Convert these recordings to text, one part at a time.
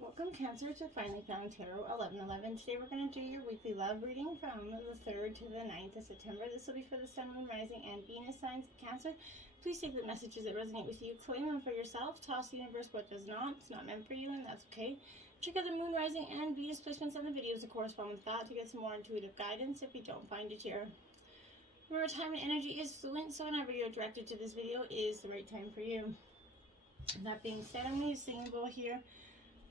Welcome, Cancer, to Finally Found Tarot 1111. Today we're going to do your weekly love reading from the 3rd to the 9th of September. This will be for the Sun, Moon, Rising, and Venus signs of Cancer. Please take the messages that resonate with you, claim them for yourself, toss the universe what does not. It's not meant for you, and that's okay. Check out the Moon, Rising, and Venus placements on the videos that correspond with that to get some more intuitive guidance if you don't find it here. Remember, time and energy is fluent, so whenever you're directed to this video is the right time for you. That being said, I'm going to use Singing Bowl here.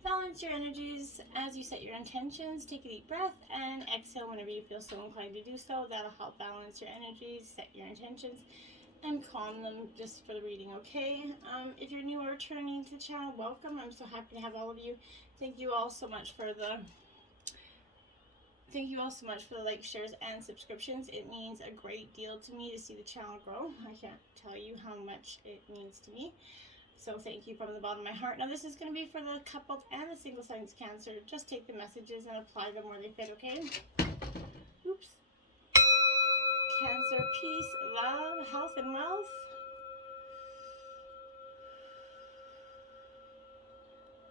Balance your energies as you set your intentions. Take a deep breath and exhale whenever you feel so inclined to do so. That'll help balance your energies, set your intentions, and calm them just for the reading, okay? If you're new or returning to the channel, welcome. I'm so happy to have all of you. Thank you all so much for the likes, shares, and subscriptions. It means a great deal to me to see the channel grow. I can't tell you how much it means to me. So thank you from the bottom of my heart. Now this is going to be for the coupled and the single signs Cancer. Just take the messages and apply them where they fit, okay? Oops. Cancer, peace, love, health, and wealth.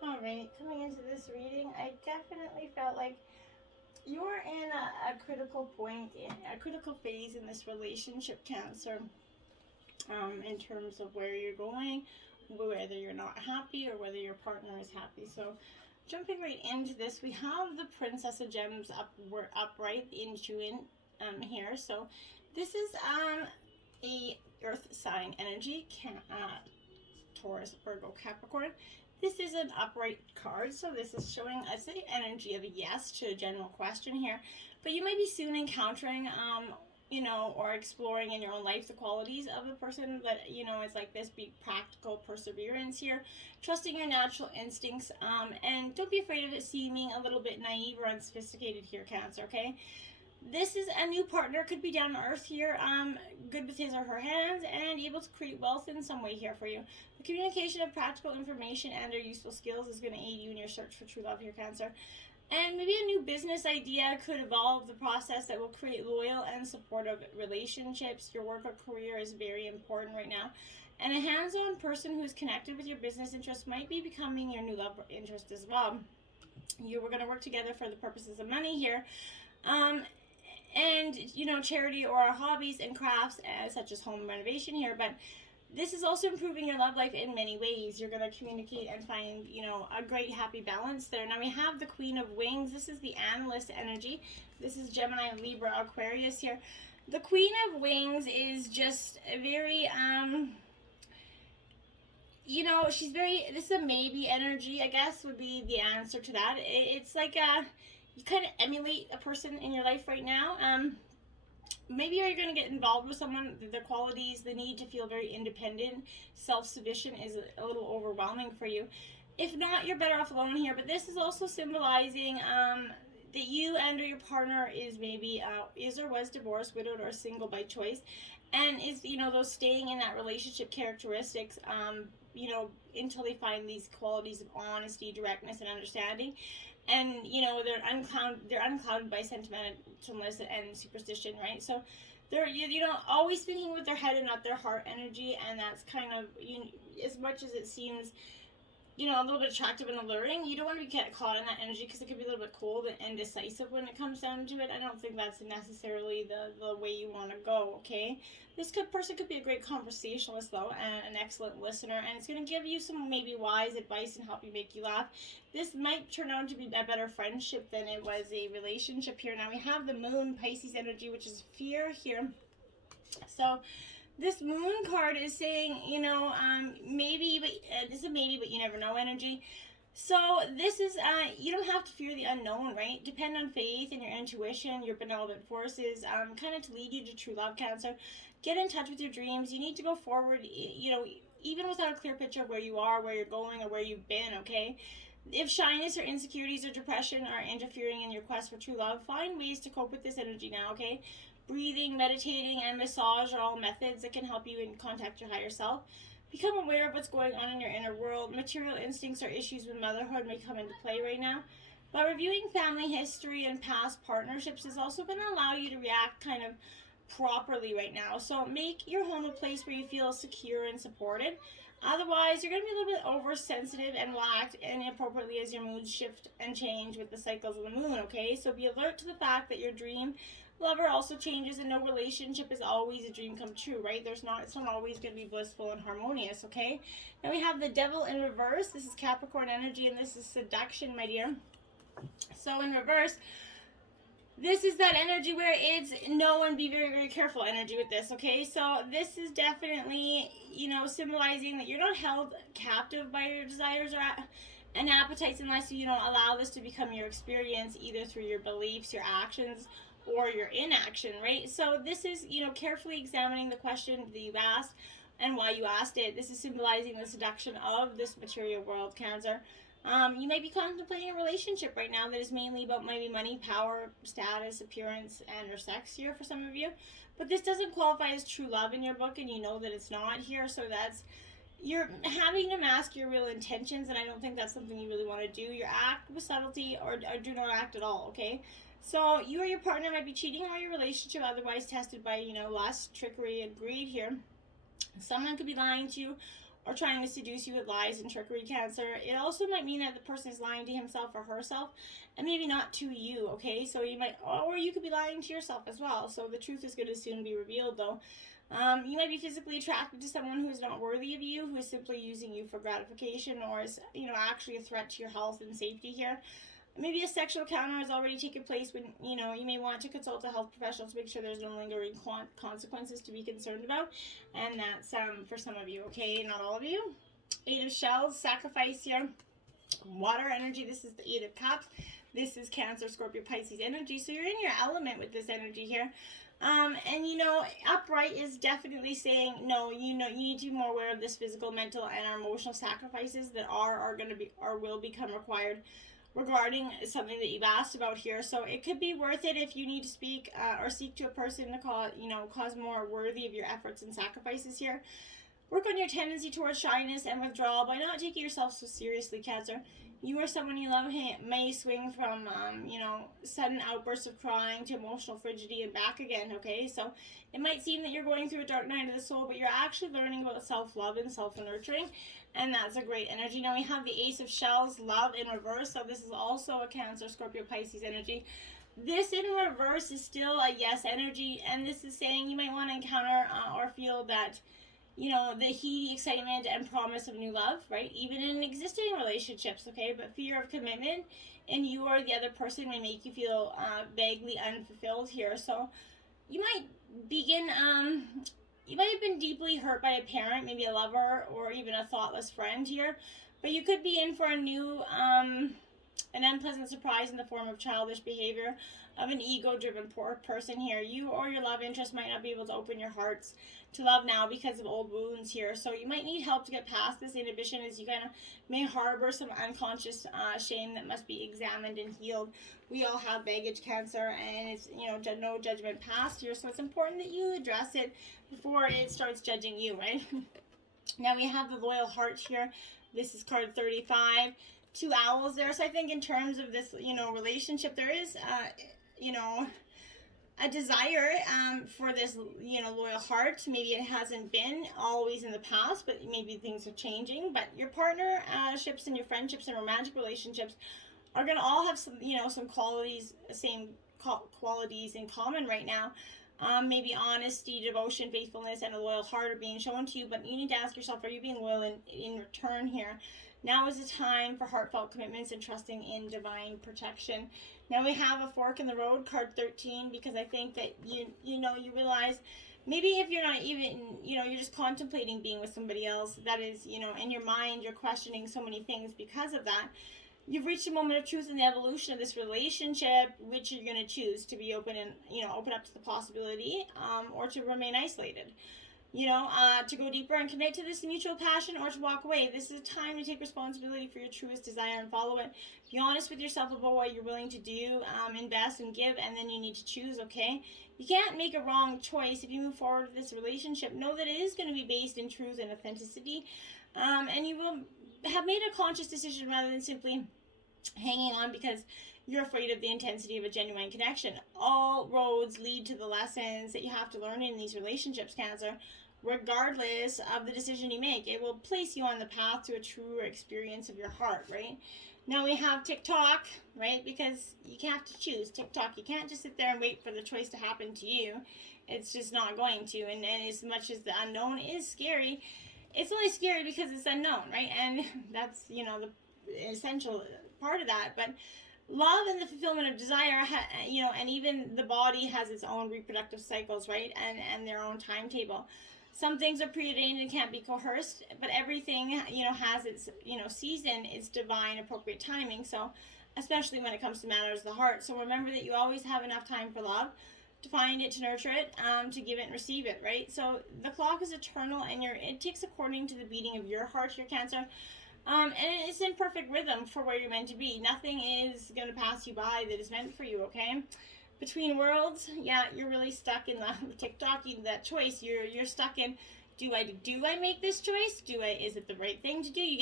Alright, coming into this reading, I definitely felt like you're in a critical point, a critical phase in this relationship, Cancer, in terms of where you're going, whether you're not happy or whether your partner is happy. So jumping right into this, we have the Princess of Gems upright, the Intuit here. So this is a earth sign energy, Taurus, Virgo, Capricorn. This is an upright card, so this is showing us the energy of a yes to a general question here. But you might be soon encountering or exploring in your own life the qualities of a person that, is like this big practical perseverance here, trusting your natural instincts, and don't be afraid of it seeming a little bit naive or unsophisticated here, Cancer, okay? This is a new partner, could be down to earth here, good with his or her hands, and able to create wealth in some way here for you. The communication of practical information and or useful skills is going to aid you in your search for true love here, Cancer. And maybe a new business idea could evolve the process that will create loyal and supportive relationships. Your work or career is very important right now. And a hands-on person who's connected with your business interests might be becoming your new love interest as well. We're going to work together for the purposes of money here. And, charity or hobbies and crafts such as home renovation here. But this is also improving your love life in many ways. You're going to communicate and find, a great happy balance there. Now we have the Queen of Wings. This is the analyst energy. This is Gemini, Libra, Aquarius here. The Queen of Wings is just a very, this is a maybe energy, I guess, would be the answer to that. It's like you kind of emulate a person in your life right now. Maybe you're going to get involved with someone, the qualities, the need to feel very independent, self-sufficient is a little overwhelming for you. If not, you're better off alone here. But this is also symbolizing that you and or your partner is maybe is or was divorced, widowed, or single by choice. And is, those staying in that relationship characteristics, until they find these qualities of honesty, directness, and understanding. And they're unclouded by sentimentalism and superstition, right? So they're always thinking with their head and not their heart energy, and that's kind of as much as it seems a little bit attractive and alluring, you don't want to get caught in that energy because it could be a little bit cold and indecisive when it comes down to it. I don't think that's necessarily the way you want to go, okay? This person could be a great conversationalist, though, and an excellent listener, and it's going to give you some maybe wise advice and help you make you laugh. This might turn out to be a better friendship than it was a relationship here. Now we have the Moon, Pisces energy, which is fear here. So this Moon card is saying, maybe, but this is a maybe, but you never know energy. So this is, you don't have to fear the unknown, right? Depend on faith and your intuition, your benevolent forces, kind of to lead you to true love, Cancer. Get in touch with your dreams. You need to go forward, even without a clear picture of where you are, where you're going, or where you've been, okay? If shyness or insecurities or depression are interfering in your quest for true love, find ways to cope with this energy now, okay? Breathing, meditating, and massage are all methods that can help you in contact your higher self. Become aware of what's going on in your inner world. Material instincts or issues with motherhood may come into play right now. But reviewing family history and past partnerships is also going to allow you to react kind of properly right now. So make your home a place where you feel secure and supported. Otherwise, you're going to be a little bit oversensitive and will act inappropriately as your moods shift and change with the cycles of the moon, okay? So be alert to the fact that your dream lover also changes, and no relationship is always a dream come true, right? It's not always going to be blissful and harmonious, okay? Now we have the devil in reverse. This is Capricorn energy, and this is seduction, my dear. So in reverse, this is that energy where it's know and be very, very careful energy with this, okay? So this is definitely, symbolizing that you're not held captive by your desires and appetites unless you don't allow this to become your experience, either through your beliefs, your actions, or your inaction, right? So this is, carefully examining the question that you asked and why you asked it. This is symbolizing the seduction of this material world, Cancer. You may be contemplating a relationship right now that is mainly about maybe money, power, status, appearance, and or sex here for some of you. But this doesn't qualify as true love in your book, and you know that it's not here. So you're having to mask your real intentions, and I don't think that's something you really want to do. You act with subtlety or do not act at all, okay? So you or your partner might be cheating on your relationship, otherwise tested by, lust, trickery, and greed here. Someone could be lying to you or trying to seduce you with lies and trickery, Cancer. It also might mean that the person is lying to himself or herself, and maybe not to you, okay? So you could be lying to yourself as well. So the truth is going to soon be revealed, though. You might be physically attracted to someone who is not worthy of you, who is simply using you for gratification, or is, actually a threat to your health and safety here. Maybe a sexual encounter has already taken place when, you may want to consult a health professional to make sure there's no lingering consequences to be concerned about. And that's for some of you, okay? Not all of you. 8 of Shells, sacrifice here. Water energy, this is the 8 of Cups. This is Cancer, Scorpio, Pisces energy. So you're in your element with this energy here. And upright is definitely saying, no, you need to be more aware of this physical, mental, and emotional sacrifices that are going to be or will become required regarding something that you've asked about here. So it could be worth it if you need to speak or seek to a person to cause more worthy of your efforts and sacrifices here. Work on your tendency towards shyness and withdrawal by not taking yourself so seriously, Cancer. You or someone you love may swing from, sudden outbursts of crying to emotional frigidity and back again, okay? So it might seem that you're going through a dark night of the soul, but you're actually learning about self-love and self-nurturing, and that's a great energy. Now we have the Ace of Shells, love in reverse, so this is also a Cancer, Scorpio, Pisces energy. This in reverse is still a yes energy, and this is saying you might want to encounter or feel that the heat, excitement, and promise of new love, right? Even in existing relationships, okay? But fear of commitment and you or the other person may make you feel vaguely unfulfilled here. So you might you might have been deeply hurt by a parent, maybe a lover, or even a thoughtless friend here. But you could be in for a new, an unpleasant surprise in the form of childish behavior of an ego-driven poor person here. You or your love interest might not be able to open your hearts to love now because of old wounds here. So you might need help to get past this inhibition, as you kind of may harbor some unconscious shame that must be examined and healed. We all have baggage, Cancer, and it's, no judgment passed here. So it's important that you address it before it starts judging you, right? Now we have the loyal heart here. This is card 35. 2 owls there. So I think in terms of this, relationship, there is, a desire for this, loyal heart. Maybe it hasn't been always in the past, but maybe things are changing. But your partnerships and your friendships and romantic relationships are going to all have some, some qualities, qualities in common right now. Maybe honesty, devotion, faithfulness, and a loyal heart are being shown to you, but you need to ask yourself, are you being loyal in return here? Now is the time for heartfelt commitments and trusting in divine protection. Now we have a fork in the road, card 13, because I think that you realize maybe if you're not even, you're just contemplating being with somebody else, that is, in your mind, you're questioning so many things because of that. You've reached a moment of truth in the evolution of this relationship, which you're going to choose to be open and, open up to the possibility, or to remain isolated. To go deeper and commit to this mutual passion, or to walk away. This is a time to take responsibility for your truest desire and follow it. Be honest with yourself about what you're willing to do, invest and give, and then you need to choose, okay? You can't make a wrong choice if you move forward with this relationship. Know that it is going to be based in truth and authenticity, and you will have made a conscious decision rather than simply hanging on because you're afraid of the intensity of a genuine connection. All roads lead to the lessons that you have to learn in these relationships, Cancer. regardless of the decision you make. It will place you on the path to a truer experience of your heart, right? Now we have TikTok, right? Because you have to choose TikTok. You can't just sit there and wait for the choice to happen to you. It's just not going to. And as much as the unknown is scary, it's only scary because it's unknown, right? And that's, the essential part of that. But love and the fulfillment of desire, and even the body has its own reproductive cycles, right? And their own timetable. Some things are preordained and can't be coerced, but everything, has its, season, its divine appropriate timing. So, especially when it comes to matters of the heart. So remember that you always have enough time for love, to find it, to nurture it, to give it and receive it, right? So the clock is eternal, and it ticks according to the beating of your heart, your Cancer. And it's in perfect rhythm for where you're meant to be. Nothing is going to pass you by that is meant for you, okay? Between worlds, yeah, you're really stuck in the TikTok, that choice. You're stuck in, do I make this choice? Is it the right thing to do? You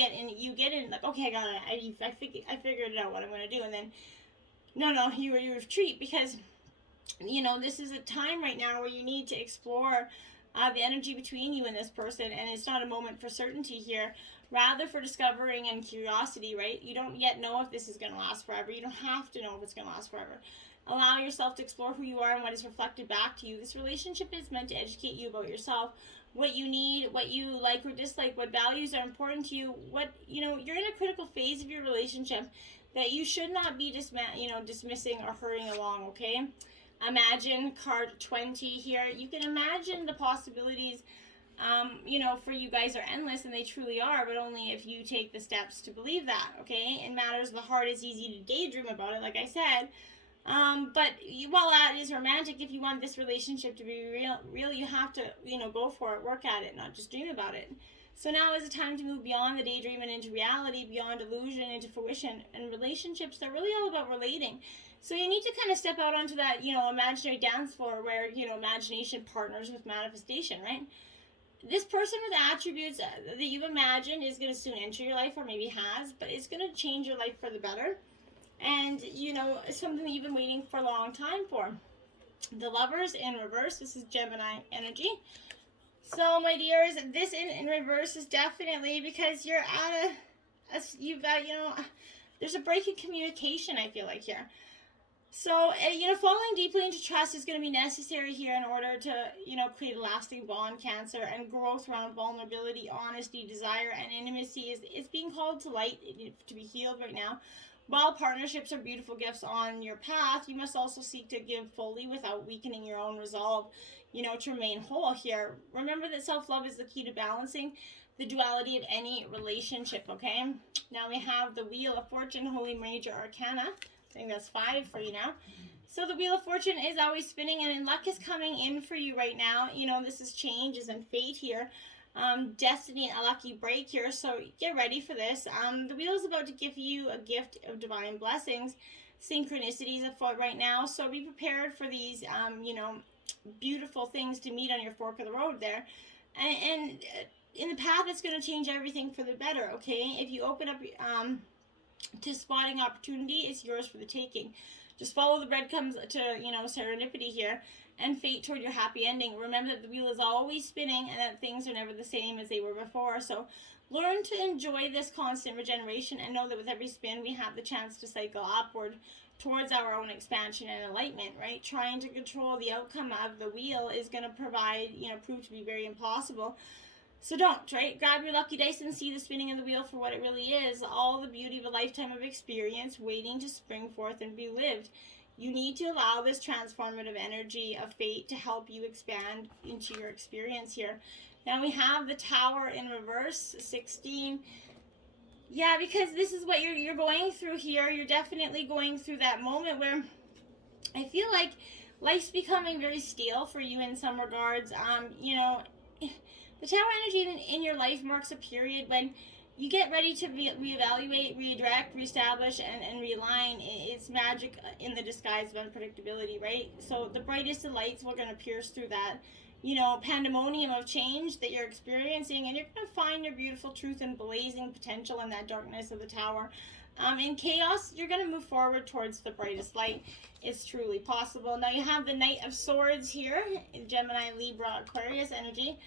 get in like, okay, I got it. I figured it out what I'm going to do. And then, no, you retreat because, this is a time right now where you need to explore the energy between you and this person. And it's not a moment for certainty here, rather for discovering and curiosity, right? You don't yet know if this is going to last forever. You don't have to know if it's going to last forever. Allow yourself to explore who you are and what is reflected back to you. This relationship is meant to educate you about yourself, what you need, what you like or dislike, what values are important to you, you're in a critical phase of your relationship that you should not be dismissing or hurrying along, okay? Imagine card 20 here. You can imagine the possibilities, for you guys are endless, and they truly are, but only if you take the steps to believe that, okay? In matters of the heart, it's easy to daydream about it, like I said. But while that is romantic, if you want this relationship to be real, you have to, go for it, work at it, not just dream about it. So now is the time to move beyond the daydream and into reality, beyond illusion into fruition. And relationships, they're really all about relating. So you need to kind of step out onto that, imaginary dance floor where, imagination partners with manifestation, right? This person with attributes that you imagine is going to soon enter your life, or maybe has, but it's going to change your life for the better. And, it's something that you've been waiting for a long time for. The Lovers in reverse. This is Gemini energy. So, my dears, this in reverse is definitely because you're at there's a break in communication, I feel like, here. So, falling deeply into trust is going to be necessary here in order to, create a lasting bond, Cancer, and growth around vulnerability, honesty, desire, and intimacy is being called to light, to be healed right now. While partnerships are beautiful gifts on your path, you must also seek to give fully without weakening your own resolve, to remain whole here. Remember that self-love is the key to balancing the duality of any relationship, okay? Now we have the Wheel of Fortune, Holy Major Arcana. I think that's 5 for you now. So the Wheel of Fortune is always spinning, and luck is coming in for you right now. This is changes and fate here. Destiny and a lucky break here, so get ready for this. The wheel is about to give you a gift of divine blessings, synchronicities afoot right now, so be prepared for these, beautiful things to meet on your fork of the road there. And in the path, it's going to change everything for the better, okay? If you open up to spotting opportunity, it's yours for the taking. Just follow the breadcrumbs to, serendipity here, and fate toward your happy ending. Remember that the wheel is always spinning, and that things are never the same as they were before. So learn to enjoy this constant regeneration, and know that with every spin, we have the chance to cycle upward towards our own expansion and enlightenment, right? Trying to control the outcome of the wheel is going to prove to be very impossible. So don't, right? Grab your lucky dice and see the spinning of the wheel for what it really is. All the beauty of a lifetime of experience waiting to spring forth and be lived. You need to allow this transformative energy of fate to help you expand into your experience here. Now we have the Tower in reverse, 16. Yeah, because this is what you're going through here. You're definitely going through that moment where I feel like life's becoming very stale for you in some regards. The Tower energy in your life marks a period when you get ready to reevaluate, redirect, reestablish, and realign. It's magic in the disguise of unpredictability, right? So the brightest of lights, we're going to pierce through that, pandemonium of change that you're experiencing, and you're going to find your beautiful truth and blazing potential in that darkness of the Tower. In chaos, you're going to move forward towards the brightest light. It's truly possible. Now you have the Knight of Swords here, in Gemini, Libra, Aquarius energy.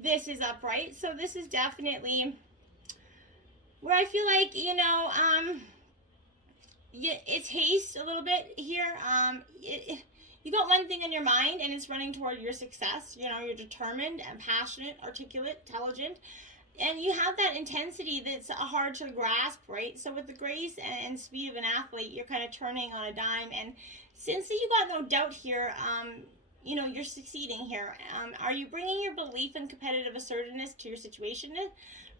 this is upright. So this is definitely where I feel like, it's haste a little bit here. You got one thing on your mind and it's running toward your success. You're determined and passionate, articulate, intelligent, and you have that intensity that's hard to grasp, right? So with the grace and speed of an athlete, you're kind of turning on a dime. And since you got no doubt here, you're succeeding here. Are you bringing your belief and competitive assertiveness to your situation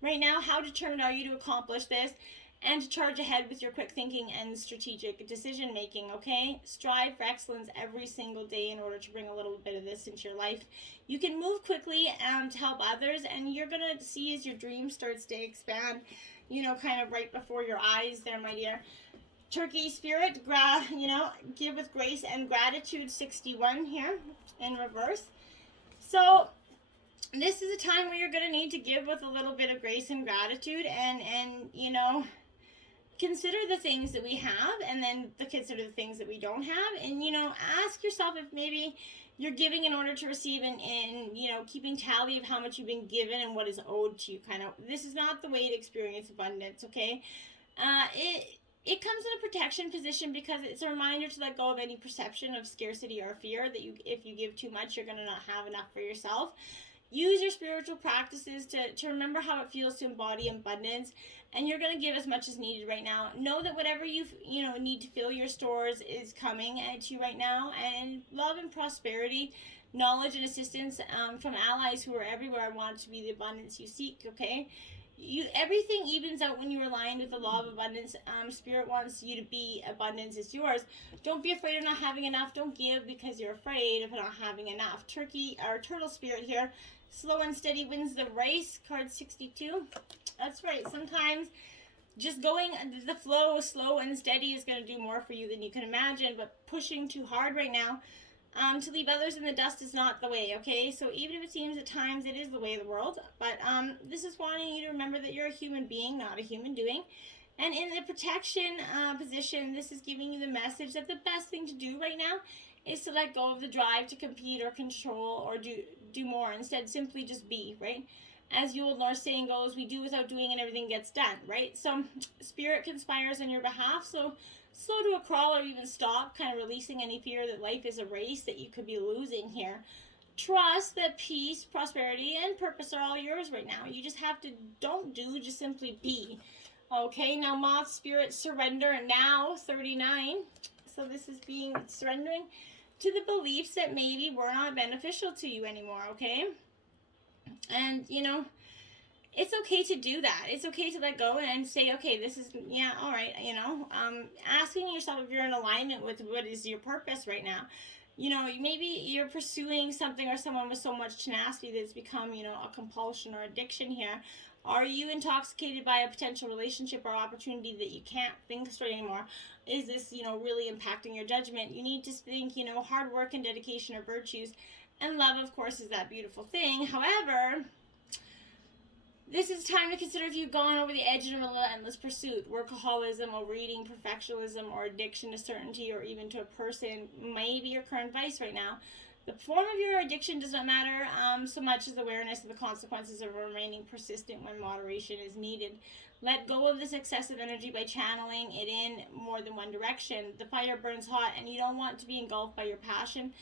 right now? How determined are you to accomplish this and to charge ahead with your quick thinking and strategic decision making, okay? Strive for excellence every single day in order to bring a little bit of this into your life. You can move quickly to help others, and you're going to see as your dream starts to expand, kind of right before your eyes there, my dear. Turkey spirit, give with grace and gratitude, 61 here in reverse. So this is a time where you're going to need to give with a little bit of grace and gratitude, and consider the things that we have, and then consider the things that we don't have, and ask yourself if maybe you're giving in order to receive, and keeping tally of how much you've been given and what is owed to you. This is not the way to experience abundance, okay? It comes in a protection position because it's a reminder to let go of any perception of scarcity or fear that if you give too much, you're going to not have enough for yourself. Use your spiritual practices to remember how it feels to embody abundance, and you're going to give as much as needed right now. Know that whatever you need to fill your stores is coming at you right now, and love and prosperity, knowledge and assistance from allies who are everywhere want to be the abundance you seek, okay? Everything evens out when you're aligned with the law of abundance. Spirit wants you to be abundance is yours. Don't be afraid of not having enough. Don't give because you're afraid of not having enough. Turtle spirit here. Slow and steady wins the race. Card 62. That's right. Sometimes just going the flow, slow and steady, is going to do more for you than you can imagine. But pushing too hard right now to leave others in the dust is not the way, okay? So even if it seems at times it is the way of the world, but this is wanting you to remember that you're a human being, not a human doing. And in the protection position, this is giving you the message that the best thing to do right now is to let go of the drive to compete or control or do more. Instead, simply just be, right? As the old Norse saying goes, we do without doing and everything gets done, right? So spirit conspires on your behalf, so slow to a crawl or even stop, kind of releasing any fear that life is a race that you could be losing here. Trust that peace, prosperity, and purpose are all yours right now. You just have to just simply be. Okay, now moth spirit surrender now, 39. So this is surrendering to the beliefs that maybe were not beneficial to you anymore, okay? And, it's okay to do that. It's okay to let go and say, okay, this is, all right, asking yourself if you're in alignment with what is your purpose right now. Maybe you're pursuing something or someone with so much tenacity that it's become, a compulsion or addiction here. Are you intoxicated by a potential relationship or opportunity that you can't think straight anymore? Is this, really impacting your judgment? You need to think, hard work and dedication are virtues. And love, of course, is that beautiful thing. However, this is time to consider if you've gone over the edge in a relentless pursuit. Workaholism, overeating, perfectionism, or addiction to certainty, or even to a person may be your current vice right now. The form of your addiction does not matter so much as awareness of the consequences of remaining persistent when moderation is needed. Let go of this excessive energy by channeling it in more than one direction. The fire burns hot, and you don't want to be engulfed by your passion,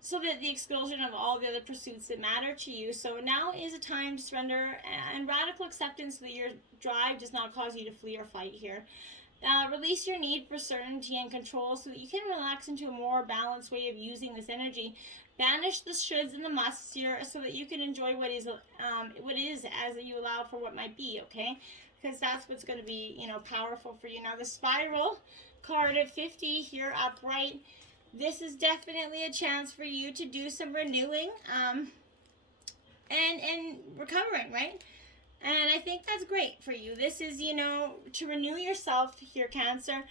so that the exclusion of all the other pursuits that matter to you. So now is a time to surrender and radical acceptance so that your drive does not cause you to flee or fight here. Release your need for certainty and control so that you can relax into a more balanced way of using this energy. Banish the shoulds and the musts here so that you can enjoy what is as you allow for what might be, okay? Because that's what's going to be, powerful for you. Now the spiral card at 50 here upright. This is definitely a chance for you to do some renewing and recovering, right? And I think that's great for you. This is, to renew yourself here, Cancer.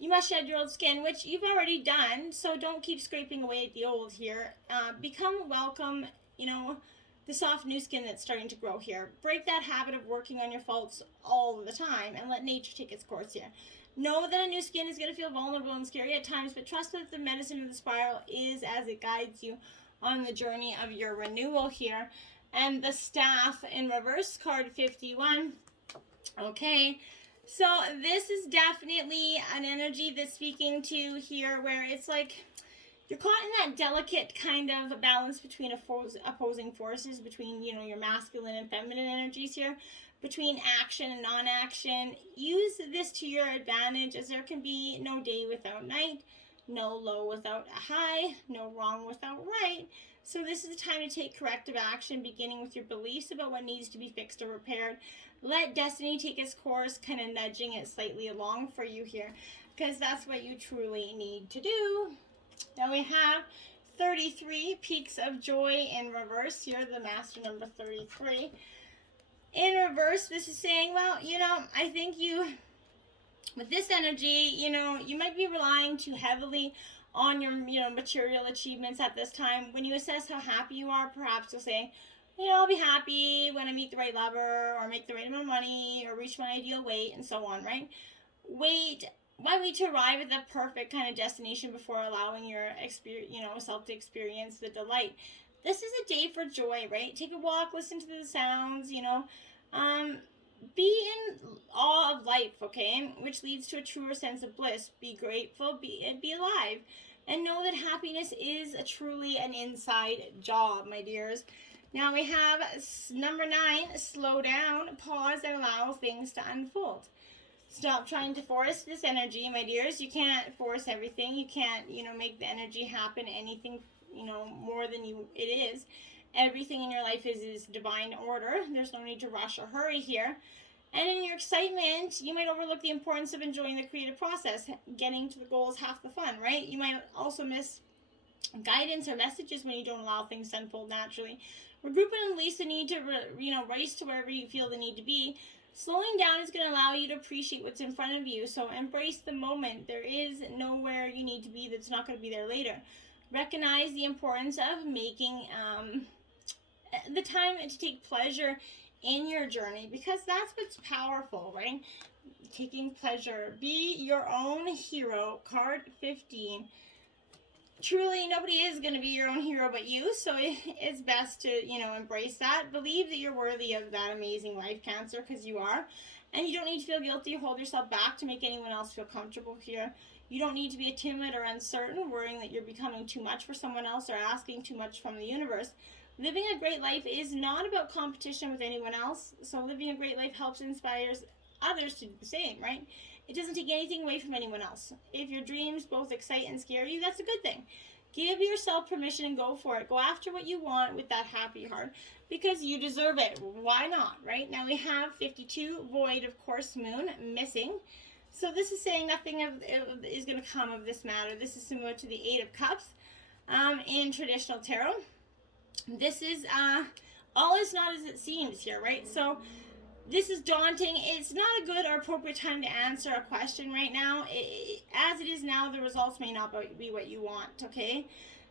You must shed your old skin, which you've already done, so don't keep scraping away at the old here. Welcome, the soft new skin that's starting to grow here. Break that habit of working on your faults all the time and let nature take its course here. Know that a new skin is going to feel vulnerable and scary at times, but trust that the medicine of the spiral is as it guides you on the journey of your renewal here. and the Staff in reverse, card 51. Okay, so this is definitely an energy that's speaking to here where it's like you're caught in that delicate kind of balance between opposing forces, between, you know, your masculine and feminine energies here, between action and non-action. Use this to your advantage, as there can be no day without night, no low without a high, no wrong without right. So this is the time to take corrective action, beginning with your beliefs about what needs to be fixed or repaired. Let destiny take its course, kind of nudging it slightly along for you here, because that's what you truly need to do. Now we have 33, peaks of joy in reverse. Here, the master number 33. In reverse, this is saying, well, you know, I think you, with this energy, you know, you might be relying too heavily on your, you know, material achievements at this time. When you assess how happy you are, perhaps you'll say, you know, I'll be happy when I meet the right lover, or make the right amount of money, or reach my ideal weight, and so on, right? Why wait to arrive at the perfect kind of destination before allowing your self to experience the delight? This is a day for joy, right? Take a walk, listen to the sounds, you know, be in awe of life, okay? Which leads to a truer sense of bliss. Be grateful, be alive, and know that happiness is truly an inside job, my dears. Now we have number 9, slow down, pause, and allow things to unfold. Stop trying to force this energy, my dears. You can't force everything. You can't, you know, make the energy happen anything, you know, more than it is. Everything in your life is divine order. There's no need to rush or hurry here. And in your excitement, you might overlook the importance of enjoying the creative process. Getting to the goal is half the fun, right? You might also miss guidance or messages when you don't allow things to unfold naturally. Regroup and release the need to, race to wherever you feel the need to be. Slowing down is going to allow you to appreciate what's in front of you. So embrace the moment. There is nowhere you need to be that's not going to be there later. Recognize the importance of making the time to take pleasure in your journey, because that's what's powerful, right? Taking pleasure. Be your own hero. Card 15. Truly, nobody is going to be your own hero but you, so it's best to, embrace that. Believe that you're worthy of that amazing life, Cancer, because you are. And you don't need to feel guilty or hold yourself back to make anyone else feel comfortable here. You don't need to be timid or uncertain, worrying that you're becoming too much for someone else or asking too much from the universe. Living a great life is not about competition with anyone else, so living a great life helps and inspires others to do the same, right? It doesn't take anything away from anyone else. If your dreams both excite and scare you, that's a good thing. Give yourself permission and go for it. Go after what you want with that happy heart, because you deserve it. Why not, right? Now we have 52, void, of course, moon, missing. So this is saying nothing is going to come of this matter. This is similar to the 8 of Cups in traditional tarot. This is all is not as it seems here, right? So this is daunting. It's not a good or appropriate time to answer a question right now. As it is now, the results may not be what you want, okay?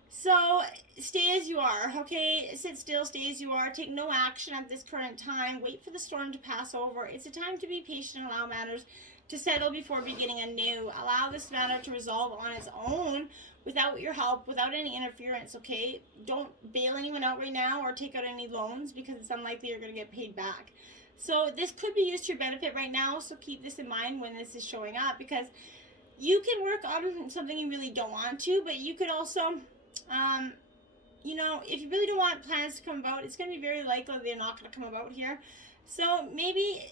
So stay as you are, okay? Sit still, stay as you are. Take no action at this current time. Wait for the storm to pass over. It's a time to be patient and allow matters to settle before beginning anew. Allow this matter to resolve on its own without your help, without any interference, okay? Don't bail anyone out right now or take out any loans, because it's unlikely you're going to get paid back. So this could be used to your benefit right now, so keep this in mind when this is showing up, because you can work on something you really don't want to, but you could also, if you really don't want plans to come about, it's going to be very likely they're not going to come about here. So maybe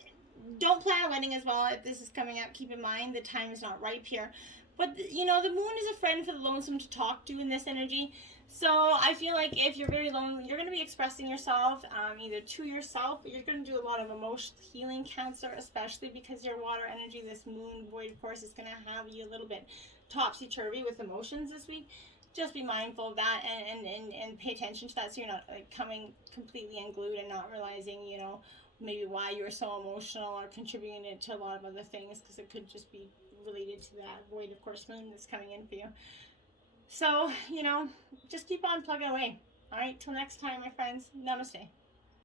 don't plan a wedding as well if this is coming up. Keep in mind the time is not ripe here. But, the moon is a friend for the lonesome to talk to in this energy. So I feel like if you're very lonely, you're going to be expressing yourself either to yourself, but you're going to do a lot of emotional healing, Cancer, especially because your water energy, this moon void, of course, is going to have you a little bit topsy-turvy with emotions this week. Just be mindful of that and pay attention to that, so you're not coming completely unglued and not realizing, maybe why you're so emotional or contributing it to a lot of other things, because it could just be related to that void, of course, moon that's coming in for you. So, just keep on plugging away. All right, till next time, my friends. Namaste.